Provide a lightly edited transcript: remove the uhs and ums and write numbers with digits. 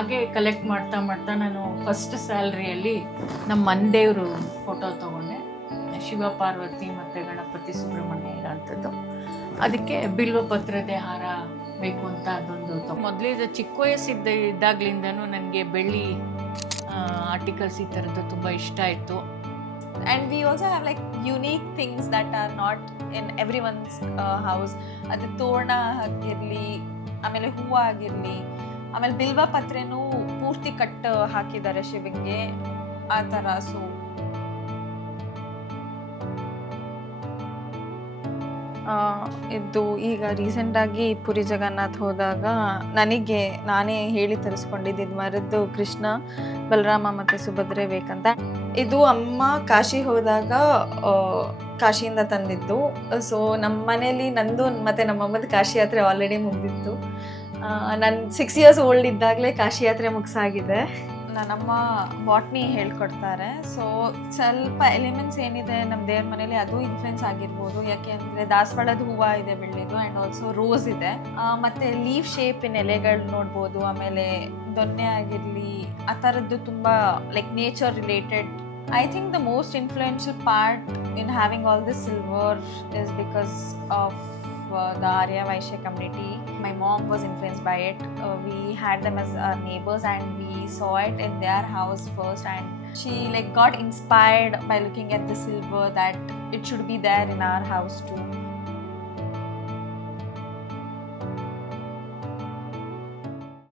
ಹಾಗೆ ಕಲೆಕ್ಟ್ ಮಾಡ್ತಾ ಮಾಡ್ತಾ ನಾನು ಫಸ್ಟ್ ಸ್ಯಾಲ್ರಿಯಲ್ಲಿ ನಮ್ಮ ಮನೆದೇವರು ಫೋಟೋ ತೊಗೊಂಡೆ, ಶಿವ ಪಾರ್ವತಿ ಮತ್ತು ಗಣಪತಿ ಸುಬ್ರಹ್ಮಣ್ಯ ಇರೋಂಥದ್ದು. ಅದಕ್ಕೆ ಬಿಲ್ವ ಪತ್ರದ ಹಾರ ಬೇಕು ಅಂತ ಅದೊಂದು ಮೊದಲಿದ ಚಿಕ್ಕ ಇದ್ದಾಗ್ಲಿಂದನೂ ನನಗೆ ಬೆಳ್ಳಿ ಆರ್ಟಿಕಲ್ಸ್ ಈ ಥರದ್ದು ತುಂಬ ಇಷ್ಟ ಆಯಿತು. And we also have like unique things that are not in everyone's house. ಅದು ತೋರಣ ಆಗಿರಲಿ, ಆಮೇಲೆ ಹೂವು ಆಗಿರಲಿ, ಆಮೇಲೆ ಬಿಲ್ವ ಪತ್ರೆನೂ ಪೂರ್ತಿ ಕಟ್ ಹಾಕಿದ್ದಾರೆ ಶಿವಂಗೆ ಆ ಥರ. ಸೊ ಇದು ಈಗ ರೀಸೆಂಟಾಗಿ ಪುರಿ ಜಗನ್ನಾಥ್ ಹೋದಾಗ ನಾನೇ ಹೇಳಿ ತರಿಸ್ಕೊಂಡಿದ್ದು ಮರದ್ದು ಕೃಷ್ಣ, ಬಲರಾಮ ಮತ್ತು ಸುಭದ್ರೆ ಬೇಕಂತ. ಇದು ಅಮ್ಮ ಕಾಶಿ ಹೋದಾಗ ಕಾಶಿಯಿಂದ ತಂದಿದ್ದು. ಸೊ ನಮ್ಮ ಮನೇಲಿ ನಂದು ಮತ್ತು ನಮ್ಮಮ್ಮದ ಕಾಶಿ ಯಾತ್ರೆ ಆಲ್ರೆಡಿ ಮುಗಿದಿತ್ತು. ನಾನು 6 years ಓಲ್ಡ್ ಇದ್ದಾಗಲೇ ಕಾಶಿ ಯಾತ್ರೆ ಮುಗಿಸಾಗಿದೆ. ನನ್ನಮ್ಮ ಬಾಟ್ನಿ ಹೇಳ್ಕೊಡ್ತಾರೆ. ಸೊ ಸ್ವಲ್ಪ ಎಲಿಮೆಂಟ್ಸ್ ಏನಿದೆ ನಮ್ಮ ದೇವ್ರ ಮನೇಲಿ ಅದು ಇನ್ಫ್ಲುಯೆನ್ಸ್ ಆಗಿರ್ಬೋದು. ಯಾಕೆ ಅಂದರೆ ದಾಸವಾಳದ ಹೂವು ಇದೆ ಬೆಳ್ಳಿದು, ಆ್ಯಂಡ್ ಆಲ್ಸೋ ರೋಸ್ ಇದೆ, ಮತ್ತು ಲೀಫ್ ಶೇಪಿನ ಎಲೆಗಳು ನೋಡ್ಬೋದು. ಆಮೇಲೆ ದೊನ್ನೆ ಆಗಿರಲಿ ಆ ಥರದ್ದು ತುಂಬ like nature related. I think the most influential part in having all this silver is because of the Arya Vaishya community. My mom was influenced by it. We had them as our neighbors and we saw it in their house first, and she like got inspired by looking at the silver that it should be there in our house too.